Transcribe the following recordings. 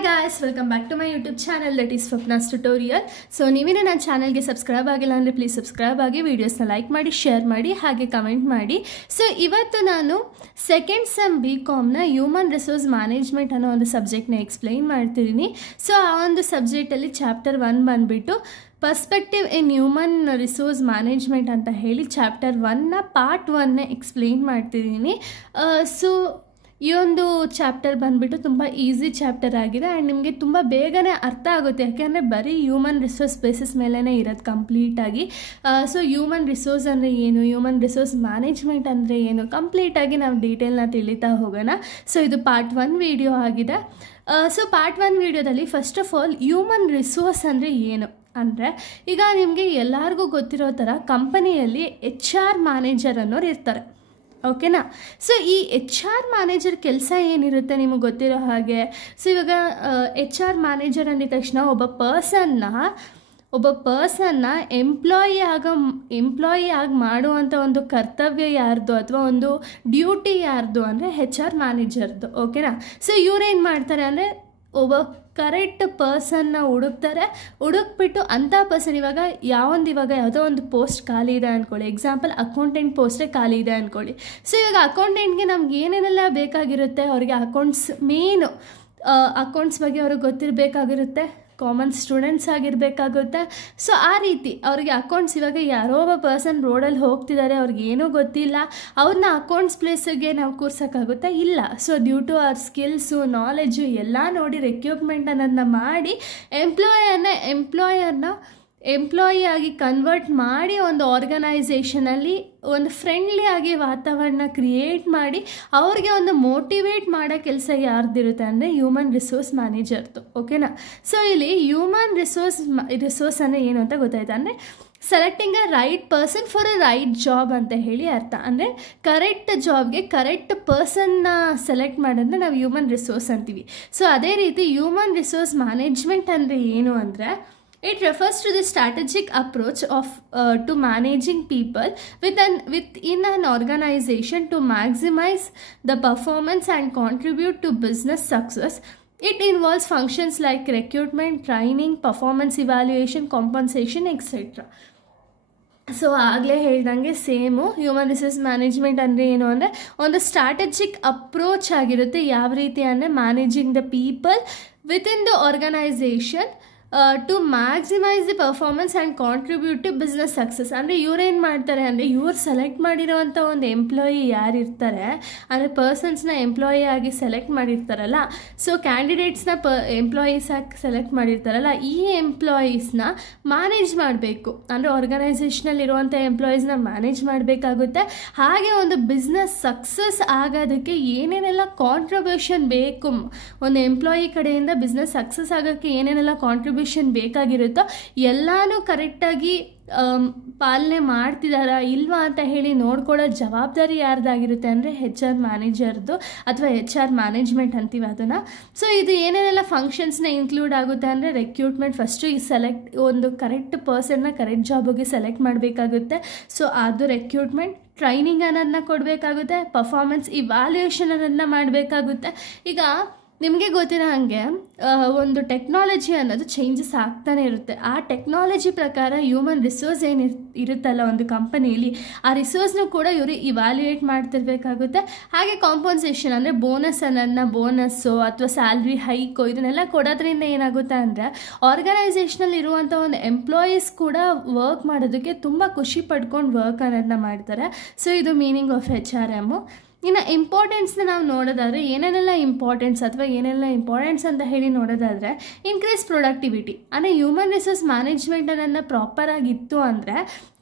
Hi guys, welcome back to my YouTube channel that is Swapna's Tutorial. So ನೀವೇನು ನನ್ನ ಚಾನಲ್ಗೆ subscribe ಆಗಿಲ್ಲ ಅಂದರೆ ಪ್ಲೀಸ್ ಸಬ್ಸ್ಕ್ರೈಬ್ ಆಗಿ ವಿಡಿಯೋಸ್ನ ಲೈಕ್ ಮಾಡಿ ಶೇರ್ ಮಾಡಿ ಹಾಗೆ ಕಮೆಂಟ್ ಮಾಡಿ. ಸೊ ಇವತ್ತು ನಾನು ಸೆಕೆಂಡ್ ಸೆಮ್ BComನ ಹ್ಯೂಮನ್ ರಿಸೋರ್ಸ್ ಮ್ಯಾನೇಜ್ಮೆಂಟ್ ಅನ್ನೋ ಒಂದು ಸಬ್ಜೆಕ್ಟ್ನ ಎಕ್ಸ್ಪ್ಲೈನ್ ಮಾಡ್ತಿದ್ದೀನಿ. ಸೊ ಆ ಒಂದು ಸಬ್ಜೆಕ್ಟಲ್ಲಿ ಚಾಪ್ಟರ್ 1 ಬಂದುಬಿಟ್ಟು perspective in human resource management ಅಂತ ಹೇಳಿ ಚಾಪ್ಟರ್ 1ನ ಪಾರ್ಟ್ 1ನ ಎಕ್ಸ್ಪ್ಲೈನ್ ಮಾಡ್ತಿದ್ದೀನಿ. ಸೊ ಈ ಒಂದು ಚಾಪ್ಟರ್ ಬಂದುಬಿಟ್ಟು ತುಂಬ ಈಸಿ ಚಾಪ್ಟರ್ ಆಗಿದೆ ಆ್ಯಂಡ್ ನಿಮಗೆ ತುಂಬ ಬೇಗನೆ ಅರ್ಥ ಆಗುತ್ತೆ, ಯಾಕೆಂದರೆ ಬರೀ ಹ್ಯೂಮನ್ ರಿಸೋರ್ಸ್ ಬೇಸಿಸ್ ಮೇಲೇ ಇರೋದು ಕಂಪ್ಲೀಟಾಗಿ. ಸೊ ಹ್ಯೂಮನ್ ರಿಸೋರ್ಸ್ ಅಂದರೆ ಏನು, ಹ್ಯೂಮನ್ ರಿಸೋರ್ಸ್ ಮ್ಯಾನೇಜ್ಮೆಂಟ್ ಅಂದರೆ ಏನು, ಕಂಪ್ಲೀಟಾಗಿ ನಾವು ಡೀಟೇಲ್ನ ತಿಳಿತಾ ಹೋಗೋಣ. ಸೊ ಇದು ಪಾರ್ಟ್ 1 ವಿಡಿಯೋ ಆಗಿದೆ. ಸೊ ಪಾರ್ಟ್ 1 ವಿಡಿಯೋದಲ್ಲಿ first of all human resource ಅಂದರೆ ಏನು ಅಂದರೆ, ಈಗ ನಿಮಗೆ ಎಲ್ಲರಿಗೂ ಗೊತ್ತಿರೋ ಥರ ಕಂಪನಿಯಲ್ಲಿ HR ಮ್ಯಾನೇಜರ್ ಅನ್ನೋರು ಇರ್ತಾರೆ, ಓಕೆನಾ. ಸೊ ಈ HR ಮ್ಯಾನೇಜರ್ ಕೆಲಸ ಏನಿರುತ್ತೆ ನಿಮಗೆ ಗೊತ್ತಿರೋ ಹಾಗೆ. ಸೊ ಇವಾಗ HR ಮ್ಯಾನೇಜರ್ ಅಂದಿದ ತಕ್ಷಣ ಒಬ್ಬ ಪರ್ಸನ್ನ ಎಂಪ್ಲಾಯಿ ಆಗಿ ಮಾಡುವಂಥ ಒಂದು ಕರ್ತವ್ಯ ಯಾರ್ದು ಅಥವಾ ಒಂದು ಡ್ಯೂಟಿ ಯಾರ್ದು ಅಂದರೆ HR ಮ್ಯಾನೇಜರ್ದು, ಓಕೆನಾ. ಸೊ ಇವ್ರೇನು ಮಾಡ್ತಾರೆ ಅಂದರೆ ಒಬ್ಬ ಕರೆಕ್ಟ್ ಪರ್ಸನ್ನ ಹುಡುಕ್ಬಿಟ್ಟು ಅಂಥ ಪರ್ಸನ್ ಇವಾಗ ಯಾವುದೋ ಒಂದು ಪೋಸ್ಟ್ ಖಾಲಿ ಇದೆ ಅಂದ್ಕೊಳ್ಳಿ, ಎಕ್ಸಾಂಪಲ್ ಅಕೌಂಟೆಂಟ್ ಪೋಸ್ಟೇ ಖಾಲಿ ಇದೆ ಅಂದ್ಕೊಳ್ಳಿ. ಸೊ ಇವಾಗ ಅಕೌಂಟೆಂಟ್ಗೆ ನಮ್ಗೆ ಏನೇನೆಲ್ಲ ಬೇಕಾಗಿರುತ್ತೆ, ಅವರಿಗೆ ಅಕೌಂಟ್ಸ್ ಬಗ್ಗೆ ಅವ್ರಿಗೆ ಗೊತ್ತಿರಬೇಕಾಗಿರುತ್ತೆ, ಕಾಮನ್ ಸ್ಟೂಡೆಂಟ್ಸ್ ಆಗಿರಬೇಕಾಗುತ್ತೆ. ಸೊ ಆ ರೀತಿ ಅವರಿಗೆ ಅಕೌಂಟ್ಸ್, ಇವಾಗ ಯಾರೋ ಒಬ್ಬ ಪರ್ಸನ್ ರೋಡಲ್ಲಿ ಹೋಗ್ತಿದ್ದಾರೆ, ಅವ್ರಿಗೆ ಏನೂ ಗೊತ್ತಿಲ್ಲ, ಅವ್ರನ್ನ ಅಕೌಂಟ್ಸ್ ಪ್ಲೇಸಿಗೆ ನಾವು ಕೂರ್ಸೋಕ್ಕಾಗುತ್ತೆ ಇಲ್ಲ. So due to our skills knowledge ಎಲ್ಲ ನೋಡಿ ರೆಕ್ರೂಟ್ಮೆಂಟ್ ಅನ್ನೋದನ್ನ ಮಾಡಿ ಎಂಪ್ಲಾಯಿ ಆಗಿ ಕನ್ವರ್ಟ್ ಮಾಡಿ ಒಂದು ಆರ್ಗನೈಸೇಷನಲ್ಲಿ ಒಂದು ಫ್ರೆಂಡ್ಲಿ ಆಗಿ ವಾತಾವರಣ ಕ್ರಿಯೇಟ್ ಮಾಡಿ ಅವ್ರಿಗೆ ಒಂದು ಮೋಟಿವೇಟ್ ಮಾಡೋ ಕೆಲಸ ಯಾರ್ದಿರುತ್ತೆ ಅಂದರೆ ಹ್ಯೂಮನ್ ರಿಸೋರ್ಸ್ ಮ್ಯಾನೇಜರ್ದು, ಓಕೆನಾ. ಸೊ ಇಲ್ಲಿ ಹ್ಯೂಮನ್ ರಿಸೋರ್ಸ್ ಅಂದರೆ ಏನು ಅಂತ ಗೊತ್ತಾಯ್ತು ಅಂದರೆ selecting a right person for a right job ಅಂತ ಹೇಳಿ ಅರ್ಥ. ಅಂದರೆ ಕರೆಕ್ಟ್ ಜಾಬ್ಗೆ ಕರೆಕ್ಟ್ ಪರ್ಸನ್ನ ಸೆಲೆಕ್ಟ್ ಮಾಡೋದನ್ನ ನಾವು ಹ್ಯೂಮನ್ ರಿಸೋರ್ಸ್ ಅಂತೀವಿ. ಸೊ ಅದೇ ರೀತಿ ಹ್ಯೂಮನ್ ರಿಸೋರ್ಸ್ ಮ್ಯಾನೇಜ್ಮೆಂಟ್ ಅಂದರೆ ಏನು ಅಂದರೆ, it refers to the strategic approach to managing people within an organization to maximize the performance and contribute to business success. It involves functions like recruitment, training, performance evaluation, compensation, etc. So ಆಗಲೇ ಹೇಳ್ದಂಗೆ same human resource management ಅಂದರೆ ಏನು ಅಂದರೆ ಒಂದು strategic approach ಆಗಿರುತ್ತೆ. ಯಾವ ರೀತಿ ಅಂದರೆ managing the people within the organisation to maximise the performance and contribute to business success. ಅಂದರೆ ಇವ್ರೇನು ಮಾಡ್ತಾರೆ ಅಂದರೆ ಇವ್ರು ಸೆಲೆಕ್ಟ್ ಮಾಡಿರೋವಂಥ ಒಂದು ಎಂಪ್ಲಾಯಿ ಯಾರಿರ್ತಾರೆ ಅಂದರೆ ಪರ್ಸನ್ಸ್ನ ಎಂಪ್ಲಾಯಿ ಆಗಿ ಸೆಲೆಕ್ಟ್ ಮಾಡಿರ್ತಾರಲ್ಲ, ಸೊ ಕ್ಯಾಂಡಿಡೇಟ್ಸ್ನ ಎಂಪ್ಲಾಯೀಸ್ ಆಗಿ ಸೆಲೆಕ್ಟ್ ಮಾಡಿರ್ತಾರಲ್ಲ, ಈ ಎಂಪ್ಲಾಯೀಸ್ನ ಮ್ಯಾನೇಜ್ ಮಾಡಬೇಕು. ಅಂದರೆ ಆರ್ಗನೈಸೇಷನಲ್ಲಿರುವಂಥ ಎಂಪ್ಲಾಯೀಸ್ನ ಮ್ಯಾನೇಜ್ ಮಾಡಬೇಕಾಗುತ್ತೆ. ಹಾಗೆ ಒಂದು ಬಿಸ್ನೆಸ್ ಸಕ್ಸಸ್ ಆಗೋದಕ್ಕೆ ಏನೇನೆಲ್ಲ ಕಾಂಟ್ರಿಬ್ಯೂಷನ್ ಬೇಕು, ಒಂದು ಎಂಪ್ಲಾಯಿ ಕಡೆಯಿಂದ ಬಿಸ್ನೆಸ್ ಸಕ್ಸಸ್ ಆಗೋಕ್ಕೆ ಏನೇನೆಲ್ಲ ಕಾಂಟ್ರಿಬ್ಯೂಷನ್ ಬೇಕಾಗಿರುತ್ತೋ ಎಲ್ಲನೂ ಕರೆಕ್ಟಾಗಿ ಪಾಲನೆ ಮಾಡ್ತಿದ್ದಾರಾ ಇಲ್ವಾ ಅಂತ ಹೇಳಿ ನೋಡ್ಕೊಳ್ಳೋ ಜವಾಬ್ದಾರಿ ಯಾರ್ದಾಗಿರುತ್ತೆ ಅಂದರೆ HR ಮ್ಯಾನೇಜರ್ದು ಅಥವಾ HR ಮ್ಯಾನೇಜ್ಮೆಂಟ್ ಅಂತೀವಿ ಅದನ್ನು. ಸೊ ಇದು ಏನೇನೆಲ್ಲ ಫಂಕ್ಷನ್ಸ್ನ ಇನ್ಕ್ಲೂಡ್ ಆಗುತ್ತೆ ಅಂದರೆ ರೆಕ್ರೂಟ್ಮೆಂಟ್, ಫಸ್ಟು ಈ ಒಂದು ಕರೆಕ್ಟ್ ಪರ್ಸನ್ನ ಕರೆಕ್ಟ್ ಜಾಬಿಗೆ ಸೆಲೆಕ್ಟ್ ಮಾಡಬೇಕಾಗುತ್ತೆ. ಸೊ ಅದು ರೆಕ್ರೂಟ್ಮೆಂಟ್, ಟ್ರೈನಿಂಗ್ ಅನ್ನೋದನ್ನ ಕೊಡಬೇಕಾಗುತ್ತೆ, ಪರ್ಫಾರ್ಮೆನ್ಸ್ ಇವ್ಯಾಲ್ಯೂಯೇಷನ್ ಅನ್ನೋದನ್ನ ಮಾಡಬೇಕಾಗುತ್ತೆ. ಈಗ ನಿಮಗೆ ಗೊತ್ತಿರೋ ಹಾಗೆ ಒಂದು ಟೆಕ್ನಾಲಜಿ ಅನ್ನೋದು ಚೇಂಜಸ್ ಆಗ್ತಾನೆ ಇರುತ್ತೆ. ಆ ಟೆಕ್ನಾಲಜಿ ಪ್ರಕಾರ ಹ್ಯೂಮನ್ ರಿಸೋರ್ಸ್ ಏನು ಇರುತ್ತಲ್ಲ ಒಂದು ಕಂಪನಿಯಲ್ಲಿ, ಆ ರಿಸೋರ್ಸ್ನೂ ಕೂಡ ಇವರು ಇವ್ಯಾಲ್ಯೂಯೇಟ್ ಮಾಡ್ತಿರ್ಬೇಕಾಗುತ್ತೆ. ಹಾಗೆ ಕಾಂಪನ್ಸೇಷನ್ ಅಂದರೆ ಬೋನಸ್ಸು ಅಥವಾ ಸ್ಯಾಲ್ರಿ ಹೈಕೋ ಇದನ್ನೆಲ್ಲ ಕೊಡೋದ್ರಿಂದ ಏನಾಗುತ್ತೆ ಅಂದರೆ ಆರ್ಗನೈಸೇಷನಲ್ಲಿ ಇರುವಂಥ ಒಂದು ಎಂಪ್ಲಾಯೀಸ್ ಕೂಡ ವರ್ಕ್ ಮಾಡೋದಕ್ಕೆ ತುಂಬ ಖುಷಿ ಪಡ್ಕೊಂಡು ವರ್ಕ್ ಅನ್ನೋದನ್ನ ಮಾಡ್ತಾರೆ. ಸೊ ಇದು ಮೀನಿಂಗ್ ಆಫ್ HRM. ಇನ್ನು ಇಂಪಾರ್ಟೆನ್ಸ್ನ ನಾವು ನೋಡೋದಾದರೆ ಏನೇನೆಲ್ಲ ಇಂಪಾರ್ಟೆನ್ಸ್ ಅಂತ ಹೇಳಿ ನೋಡೋದಾದರೆ, ಇನ್ಕ್ರೀಸ್ ಪ್ರೊಡಕ್ಟಿವಿಟಿ ಅಂದರೆ ಹ್ಯೂಮನ್ ರಿಸೋರ್ಸ್ ಮ್ಯಾನೇಜ್ಮೆಂಟ್ ಅನ್ನೋದನ್ನ ಪ್ರಾಪರಾಗಿತ್ತು ಅಂದರೆ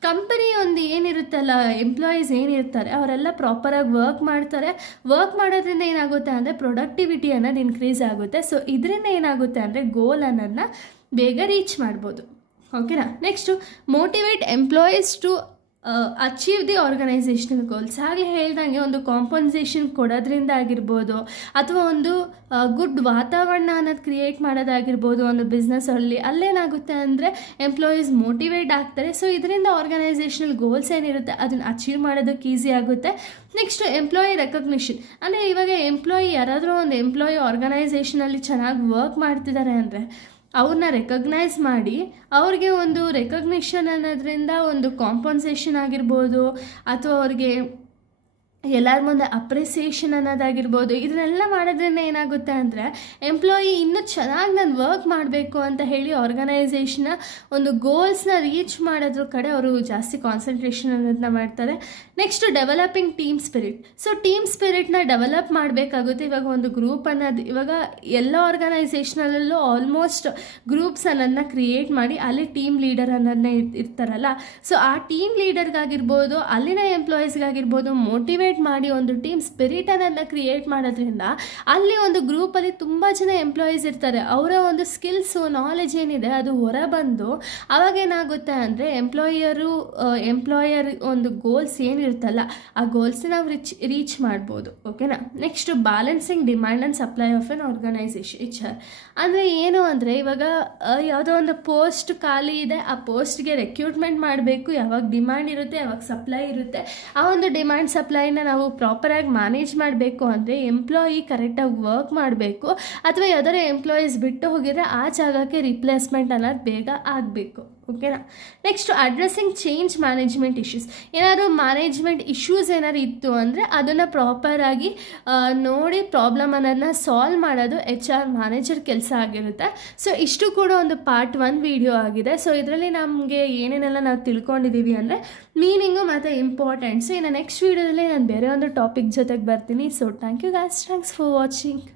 ಕಂಪನಿ ಒಂದು ಏನಿರುತ್ತಲ್ಲ, ಎಂಪ್ಲಾಯೀಸ್ ಏನಿರ್ತಾರೆ ಅವರೆಲ್ಲ ಪ್ರಾಪರಾಗಿ ವರ್ಕ್ ಮಾಡ್ತಾರೆ. ವರ್ಕ್ ಮಾಡೋದ್ರಿಂದ ಏನಾಗುತ್ತೆ ಅಂದರೆ ಪ್ರೊಡಕ್ಟಿವಿಟಿ ಅನ್ನೋದು ಇನ್ಕ್ರೀಸ್ ಆಗುತ್ತೆ. ಸೊ ಇದರಿಂದ ಏನಾಗುತ್ತೆ ಅಂದರೆ ಗೋಲ್ ಅನ್ನೋದನ್ನ ಬೇಗ ರೀಚ್ ಮಾಡ್ಬೋದು, ಓಕೆನಾ. Next motivate employees to achieve the organisational goals. ಹಾಗೆ ಹೇಳ್ದಂಗೆ ಒಂದು ಕಾಂಪನ್ಸೇಷನ್ ಕೊಡೋದ್ರಿಂದ ಆಗಿರ್ಬೋದು, ಅಥವಾ ಒಂದು ಗುಡ್ ವಾತಾವರಣ ಅನ್ನೋದು ಕ್ರಿಯೇಟ್ ಮಾಡೋದಾಗಿರ್ಬೋದು ಒಂದು ಬಿಸ್ನೆಸ್ಸಲ್ಲಿ. ಅಲ್ಲೇನಾಗುತ್ತೆ ಅಂದರೆ ಎಂಪ್ಲಾಯೀಸ್ ಮೋಟಿವೇಟ್ ಆಗ್ತಾರೆ. ಸೊ ಇದರಿಂದ ಆರ್ಗನೈಸೇಷನಲ್ ಗೋಲ್ಸ್ ಏನಿರುತ್ತೆ ಅದನ್ನು ಅಚೀವ್ ಮಾಡೋದಕ್ಕೆ ಈಸಿ ಆಗುತ್ತೆ. Next employee recognition. ಅಂದರೆ ಇವಾಗ ಯಾರಾದರೂ ಒಂದು ಎಂಪ್ಲಾಯಿ ಆರ್ಗನೈಸೇಷನಲ್ಲಿ ಚೆನ್ನಾಗಿ ವರ್ಕ್ ಮಾಡ್ತಿದ್ದಾರೆ ಅಂದರೆ ಅವ್ರನ್ನ ರೆಕಗ್ನೈಸ್ ಮಾಡಿ ಅವ್ರಿಗೆ ಒಂದು ರೆಕಗ್ನಿಷನ್ ಅನ್ನೋದ್ರಿಂದ ಒಂದು ಕಾಂಪನ್ಸೇಷನ್ ಆಗಿರ್ಬೋದು, ಅಥವಾ ಅವ್ರಿಗೆ ಎಲ್ಲರ ಮುಂದೆ ಅಪ್ರಿಸಿಯೇಷನ್ ಅನ್ನೋದಾಗಿರ್ಬೋದು, ಇದನ್ನೆಲ್ಲ ಮಾಡೋದ್ರಿಂದ ಏನಾಗುತ್ತೆ ಅಂದರೆ ಎಂಪ್ಲಾಯಿ ಇನ್ನೂ ಚೆನ್ನಾಗಿ ನಾನು ವರ್ಕ್ ಮಾಡಬೇಕು ಅಂತ ಹೇಳಿ ಆರ್ಗನೈಸೇಷನ್ನ ಒಂದು ಗೋಲ್ಸ್ನ ರೀಚ್ ಮಾಡೋದ್ರ ಕಡೆ ಅವರು ಜಾಸ್ತಿ ಕಾನ್ಸಂಟ್ರೇಷನ್ ಅನ್ನೋದನ್ನ ಮಾಡ್ತಾರೆ. Next developing team spirit. So team ಸ್ಪಿರಿಟ್ನ ಡೆವಲಪ್ ಮಾಡಬೇಕಾಗುತ್ತೆ. ಇವಾಗ ಒಂದು ಗ್ರೂಪ್ ಅನ್ನೋದು, ಇವಾಗ ಎಲ್ಲ ಆರ್ಗನೈಸೇಷನಲ್ಲೂ ಆಲ್ಮೋಸ್ಟ್ ಗ್ರೂಪ್ಸ್ ಅನ್ನೋದನ್ನ ಕ್ರಿಯೇಟ್ ಮಾಡಿ ಅಲ್ಲಿ ಟೀಮ್ ಲೀಡರ್ ಅನ್ನೋದನ್ನ ಇರ್ತಾರಲ್ಲ. ಸೊ ಆ ಟೀಮ್ ಲೀಡರ್ಗಾಗಿರ್ಬೋದು, ಅಲ್ಲಿನ ಎಂಪ್ಲಾಯೀಸ್ಗಾಗಿರ್ಬೋದು ಮೋಟಿವೇಟ್ ಮಾಡಿ ಒಂದು ಟೀಮ್ ಸ್ಪಿರಿಟ್ ಅನ್ನೋದನ್ನ ಕ್ರಿಯೇಟ್ ಮಾಡೋದ್ರಿಂದ ಅಲ್ಲಿ ಒಂದು ಗ್ರೂಪಲ್ಲಿ ತುಂಬ ಜನ ಎಂಪ್ಲಾಯೀಸ್ ಇರ್ತಾರೆ. ಅವರ ಒಂದು ಸ್ಕಿಲ್ಸು ನಾಲೆಜ್ ಏನಿದೆ ಅದು ಹೊರಬಂದು ಅವಾಗ ಏನಾಗುತ್ತೆ ಅಂದರೆ ಎಂಪ್ಲಾಯರ್ ಒಂದು ಗೋಲ್ಸ್ ಏನಿರುತ್ತಲ್ಲ ಆ ಗೋಲ್ಸ್ನ ನಾವು ರೀಚ್ ಮಾಡ್ಬೋದು. ಓಕೆನಾ. Next balancing demand and supply of an organisation. ಅಂದರೆ ಏನು ಅಂದರೆ ಇವಾಗ ಯಾವುದೋ ಒಂದು ಪೋಸ್ಟ್ ಖಾಲಿ ಇದೆ, ಆ ಪೋಸ್ಟ್ಗೆ ರೆಕ್ರೂಟ್ಮೆಂಟ್ ಮಾಡಬೇಕು. ಯಾವಾಗ ಡಿಮ್ಯಾಂಡ್ ಇರುತ್ತೆ ಯಾವಾಗ ಸಪ್ಲೈ ಇರುತ್ತೆ, ಆ ಒಂದು ಡಿಮ್ಯಾಂಡ್ ಸಪ್ಲೈನ ನಾವು ಪ್ರಾಪರಾಗಿ ಮ್ಯಾನೇಜ್ ಮಾಡಬೇಕು ಅಂದರೆ ಎಂಪ್ಲಾಯಿ ಕರೆಕ್ಟಾಗಿ ವರ್ಕ್ ಮಾಡಬೇಕು. ಅಥವಾ ಯಾವ್ದಾದ್ರು ಎಂಪ್ಲಾಯೀಸ್ ಬಿಟ್ಟು ಹೋಗಿದ್ರೆ ಆ ಜಾಗಕ್ಕೆ ರಿಪ್ಲೇಸ್ಮೆಂಟ್ ಅನ್ನೋದು ಬೇಗ ಆಗಬೇಕು. ಓಕೆನಾ. Next addressing change management issues. ಏನಾದ್ರು ಮ್ಯಾನೇಜ್ಮೆಂಟ್ ಇಶ್ಯೂಸ್ ಏನಾದ್ರು ಇತ್ತು ಅಂದರೆ ಅದನ್ನು ಪ್ರಾಪರಾಗಿ ನೋಡಿ ಪ್ರಾಬ್ಲಮ್ ಅನ್ನೋದನ್ನ ಸಾಲ್ವ್ ಮಾಡೋದು HR ಮ್ಯಾನೇಜರ್ ಕೆಲಸ ಆಗಿರುತ್ತೆ. ಸೊ ಇಷ್ಟು ಕೂಡ ಒಂದು ಪಾರ್ಟ್ 1 ವಿಡಿಯೋ ಆಗಿದೆ. ಸೊ ಇದರಲ್ಲಿ ನಮಗೆ ಏನೇನೆಲ್ಲ ನಾವು ತಿಳ್ಕೊಂಡಿದ್ದೀವಿ ಅಂದರೆ ಮೀನಿಂಗು ಮತ್ತು ಇಂಪಾರ್ಟೆಂಟ್ಸು. ಇನ್ನು ನೆಕ್ಸ್ಟ್ ವೀಡಿಯೋದಲ್ಲಿ ನಾನು ಬೇರೆ ಒಂದು ಟಾಪಿಕ್ ಜೊತೆಗೆ ಬರ್ತೀನಿ. So thank you guys, thanks for watching.